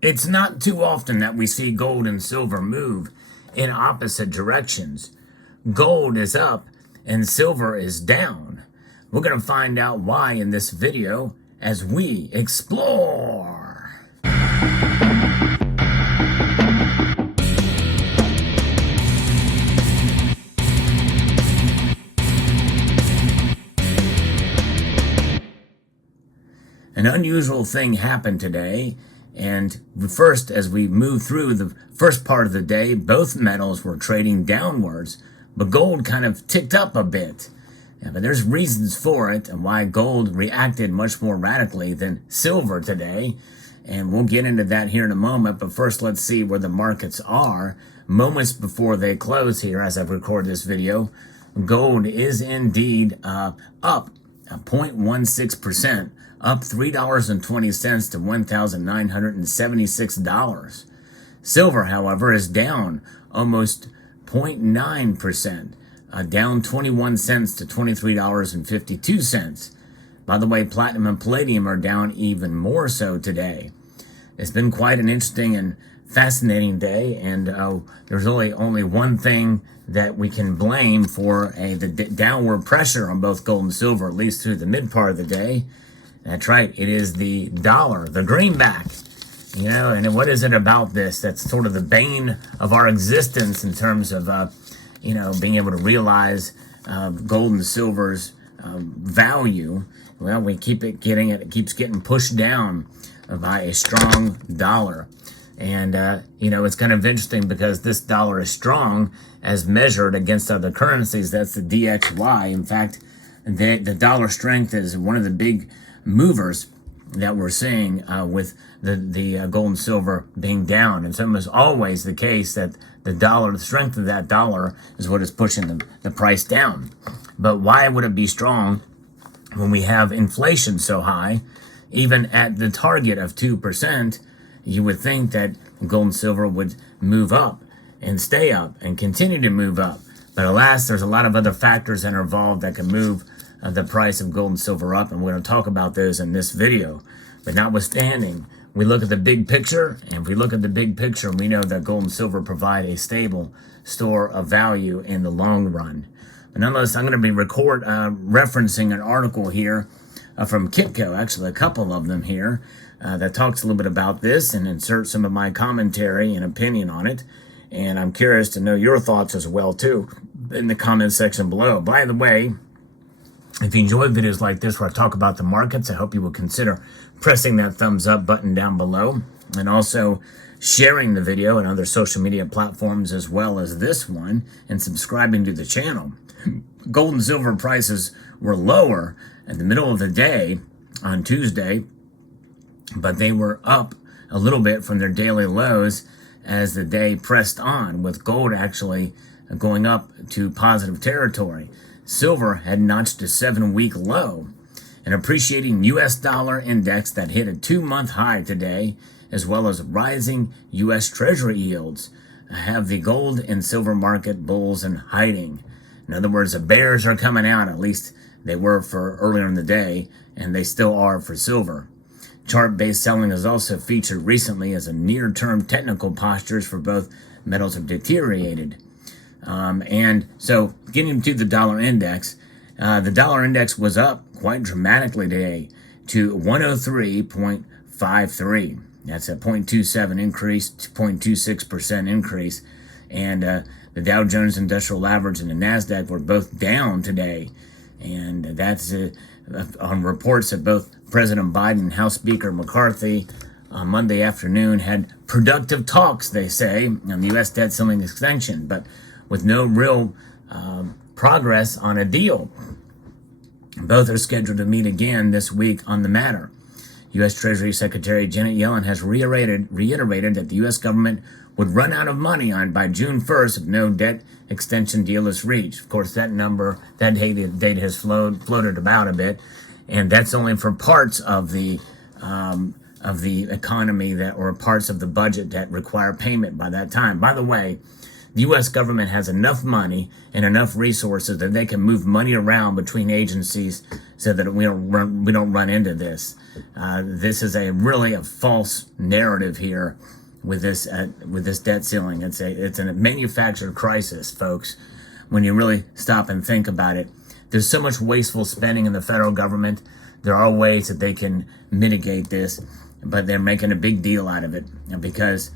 It's not too often that we see gold and silver move in opposite directions. Gold is up and silver is down. We're going to find out why in this video as we explore. An unusual thing happened today, and first, as we move through the first part of the day, both metals were trading downwards, but gold kind of ticked up a bit. But there's reasons for it and why gold reacted much more radically than silver today, and we'll get into that here in a moment. But first, let's see where the markets are moments before they close here as I record this video. Gold is indeed up 0.16%. Up $3.20 to $1,976. Silver, however, is down almost 0.9%, down 21 cents to $23.52. By the way, platinum and palladium are down even more so today. It's been quite an interesting and fascinating day, and there's really only one thing that we can blame for the downward pressure on both gold and silver, at least through the mid part of the day. That's right, it is the dollar, the greenback. And what is it about this that's sort of the bane of our existence in terms of, being able to realize gold and silver's value? Well, we keep it keeps getting pushed down by a strong dollar. And, it's kind of interesting because this dollar is strong as measured against other currencies. That's the DXY. In fact, the dollar strength is one of the big movers that we're seeing with the gold and silver being down. And it's almost always the case that the strength of that dollar is what is pushing the price down. But why would it be strong when we have inflation so high? Even at the target of 2%, you would think that gold and silver would move up and stay up and continue to move up. But alas, there's a lot of other factors that are involved that can move the price of gold and silver up, and we're going to talk about those in this video. But notwithstanding, we look at the big picture, and if we look at the big picture, we know that gold and silver provide a stable store of value in the long run. But nonetheless, I'm going to be referencing an article here from Kitco, actually a couple of them here, that talks a little bit about this and inserts some of my commentary and opinion on it. And I'm curious to know your thoughts as well, too, in the comment section below. By the way, if you enjoy videos like this where I talk about the markets, I hope you will consider pressing that thumbs up button down below and also sharing the video on other social media platforms as well as this one and subscribing to the channel. Gold and silver prices were lower in the middle of the day on Tuesday, but they were up a little bit from their daily lows as the day pressed on, with gold actually going up to positive territory. Silver had notched a 7-week low. An appreciating U.S. dollar index that hit a 2-month high today, as well as rising U.S. Treasury yields, have the gold and silver market bulls in hiding. In other words, the bears are coming out. At least they were for earlier in the day, and they still are for silver. Chart-based selling has also featured recently as a near-term technical postures for both metals have deteriorated. And so getting to the dollar index was up quite dramatically today to 103.53. That's a 0.27 increase, 0.26% increase. And the Dow Jones Industrial Average and the NASDAQ were both down today. And that's on reports that both President Biden and House Speaker McCarthy on Monday afternoon had productive talks, they say, on the U.S. debt ceiling extension, but with no real progress on a deal. Both are scheduled to meet again this week on the matter. U.S. Treasury Secretary Janet Yellen has reiterated that the U.S. government would run out of money by June 1st if no debt extension deal is reached. Of course, that date has floated about a bit, and that's only for parts of the economy or parts of the budget that require payment by that time. By the way, the U.S. government has enough money and enough resources that they can move money around between agencies so that we don't run into this. This is really a false narrative here with this debt ceiling. It's a manufactured crisis, folks. When you really stop and think about it, there's so much wasteful spending in the federal government. There are ways that they can mitigate this, but they're making a big deal out of it because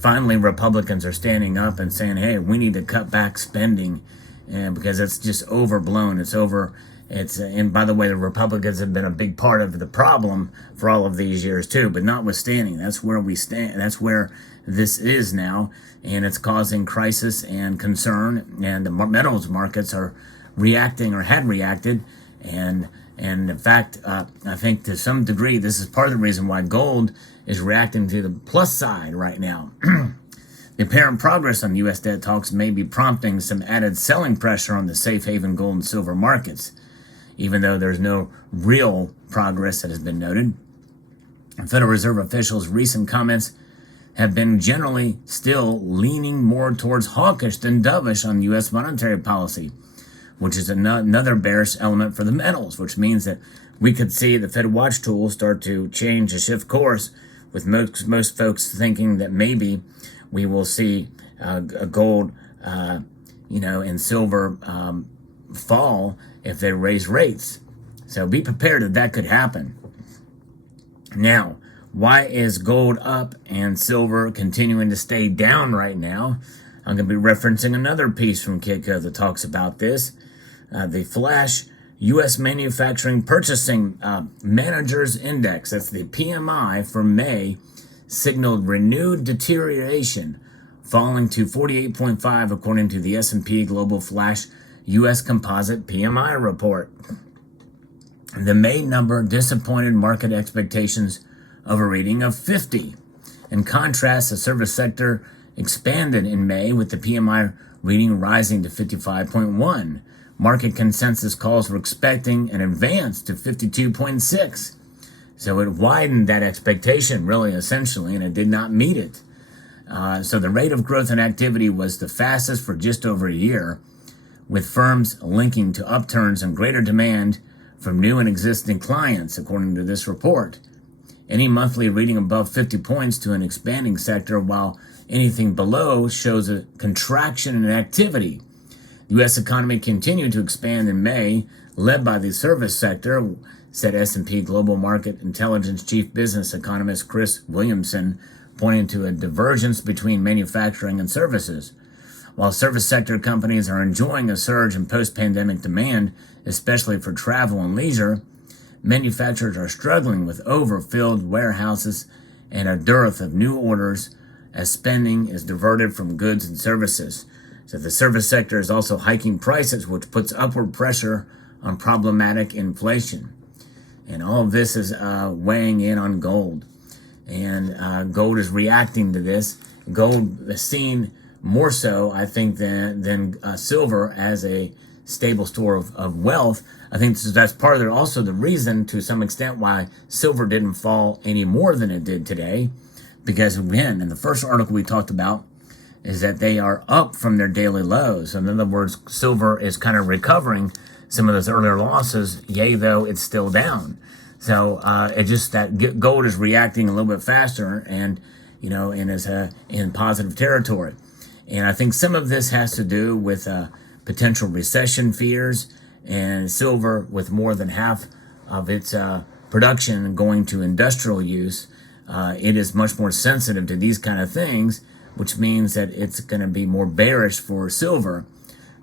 finally Republicans are standing up and saying, hey, we need to cut back spending because it's just overblown. And by the way, the Republicans have been a big part of the problem for all of these years too, but notwithstanding, that's where we stand. That's where this is now, and it's causing crisis and concern, and the metals markets are reacting or had reacted, and in fact, I think to some degree, this is part of the reason why gold is reacting to the plus side right now. The apparent progress on U.S. debt talks may be prompting some added selling pressure on the safe haven gold and silver markets, even though there's no real progress that has been noted. Federal Reserve officials' recent comments have been generally still leaning more towards hawkish than dovish on U.S. monetary policy, which is another bearish element for the metals, which means that we could see the Fed watch tool start to change and shift course, with most folks thinking that maybe we will see gold, and silver fall if they raise rates. So be prepared that could happen. Now, why is gold up and silver continuing to stay down right now? I'm going to be referencing another piece from Kitco that talks about this. The Flash U.S. Manufacturing Purchasing Managers Index, that's the PMI for May, signaled renewed deterioration, falling to 48.5 according to the S&P Global Flash U.S. Composite PMI report. The May number disappointed market expectations of a reading of 50. In contrast, the service sector expanded in May, with the PMI reading rising to 55.1. Market consensus calls for expecting an advance to 52.6. So it widened that expectation, really, essentially, and it did not meet it. So the rate of growth and activity was the fastest for just over a year, with firms linking to upturns and greater demand from new and existing clients, according to this report. Any monthly reading above 50 points to an expanding sector, while anything below shows a contraction in activity. The U.S. economy continued to expand in May, led by the service sector, said S&P Global Market Intelligence Chief Business Economist Chris Williamson, pointing to a divergence between manufacturing and services. While service sector companies are enjoying a surge in post-pandemic demand, especially for travel and leisure, manufacturers are struggling with overfilled warehouses and a dearth of new orders as spending is diverted from goods and services. So the service sector is also hiking prices, which puts upward pressure on problematic inflation. And all of this is weighing in on gold. And gold is reacting to this. Gold is seen more so, I think, than silver as a stable store of wealth. I think that's part of also the reason, to some extent, why silver didn't fall any more than it did today. Because, again, in the first article we talked about, is that they are up from their daily lows. In other words, silver is kind of recovering some of those earlier losses, yea, though it's still down. So it's just that gold is reacting a little bit faster and is in positive territory. And I think some of this has to do with potential recession fears, and silver, with more than half of its production going to industrial use, it is much more sensitive to these kind of things, which means that it's going to be more bearish for silver,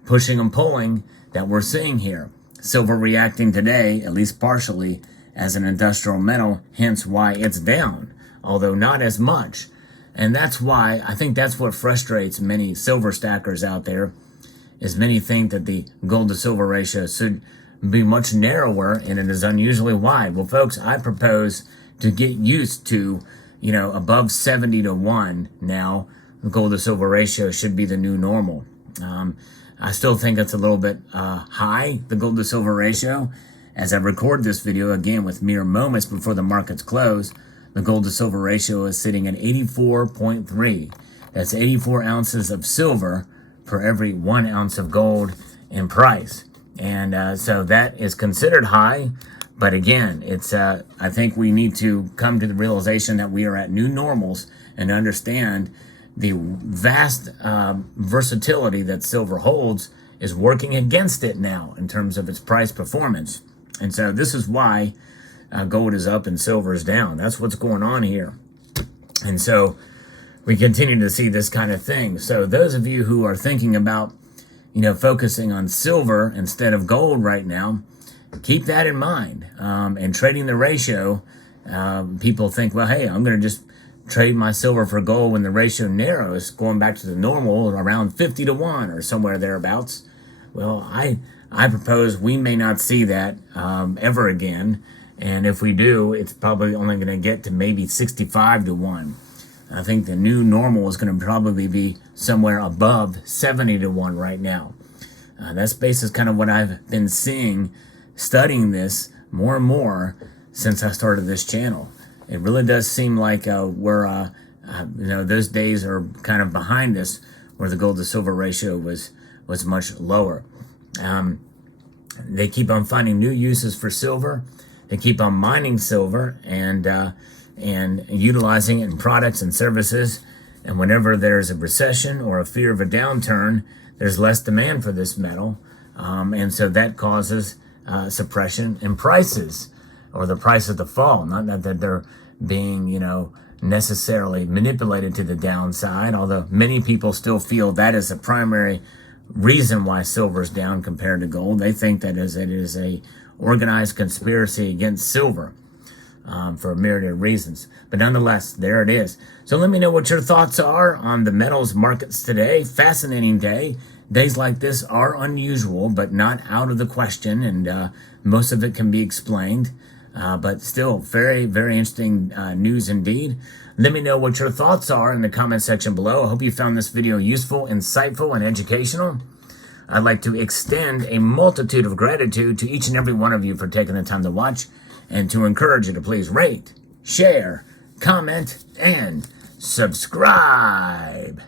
pushing and pulling that we're seeing here. Silver reacting today, at least partially, as an industrial metal, hence why it's down, although not as much. And that's why, I think that's what frustrates many silver stackers out there, is many think that the gold to silver ratio should be much narrower, and it is unusually wide. Well, folks, I propose to get used to, above 70 to 1 now. The gold to silver ratio should be the new normal. I still think it's a little bit high, the gold to silver ratio. As I record this video, again, with mere moments before the markets close, the gold to silver ratio is sitting at 84.3. That's 84 ounces of silver per every 1 ounce of gold in price. And so that is considered high. But again, it's I think we need to come to the realization that we are at new normals and understand the vast versatility that silver holds is working against it now in terms of its price performance. And so this is why gold is up and silver is down. That's what's going on here. And so we continue to see this kind of thing. So those of you who are thinking about, focusing on silver instead of gold right now, keep that in mind. And trading the ratio, people think, well, hey, I'm going to just trade my silver for gold when the ratio narrows, going back to the normal around 50 to 1 or somewhere thereabouts. Well, I propose we may not see that ever again. And if we do, it's probably only going to get to maybe 65 to 1. I think the new normal is going to probably be somewhere above 70 to 1 right now. That's basically kind of what I've been seeing, studying this more and more since I started this channel. It really does seem like we're, those days are kind of behind us, where the gold to silver ratio was much lower. They keep on finding new uses for silver. They keep on mining silver and utilizing it in products and services. And whenever there's a recession or a fear of a downturn, there's less demand for this metal. And so that causes suppression in prices, or the price of the fall. Not that they're being, necessarily manipulated to the downside, although many people still feel that is the primary reason why silver is down compared to gold. They think that it is a organized conspiracy against silver for a myriad of reasons. But nonetheless, there it is. So let me know what your thoughts are on the metals markets today. Fascinating day. Days like this are unusual, but not out of the question, and most of it can be explained. But still, very, very interesting news indeed. Let me know what your thoughts are in the comment section below. I hope you found this video useful, insightful, and educational. I'd like to extend a multitude of gratitude to each and every one of you for taking the time to watch, and to encourage you to please rate, share, comment, and subscribe.